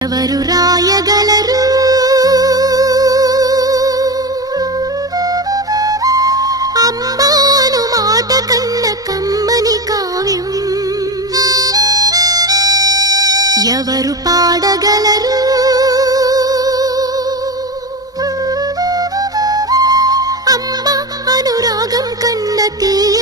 ఎవరు రాయగలరు అమ్మాను మాట కన్న కమ్మని కావ్యం? ఎవరు పాడగలరు అమ్మ అనురాగం కన్న తీయ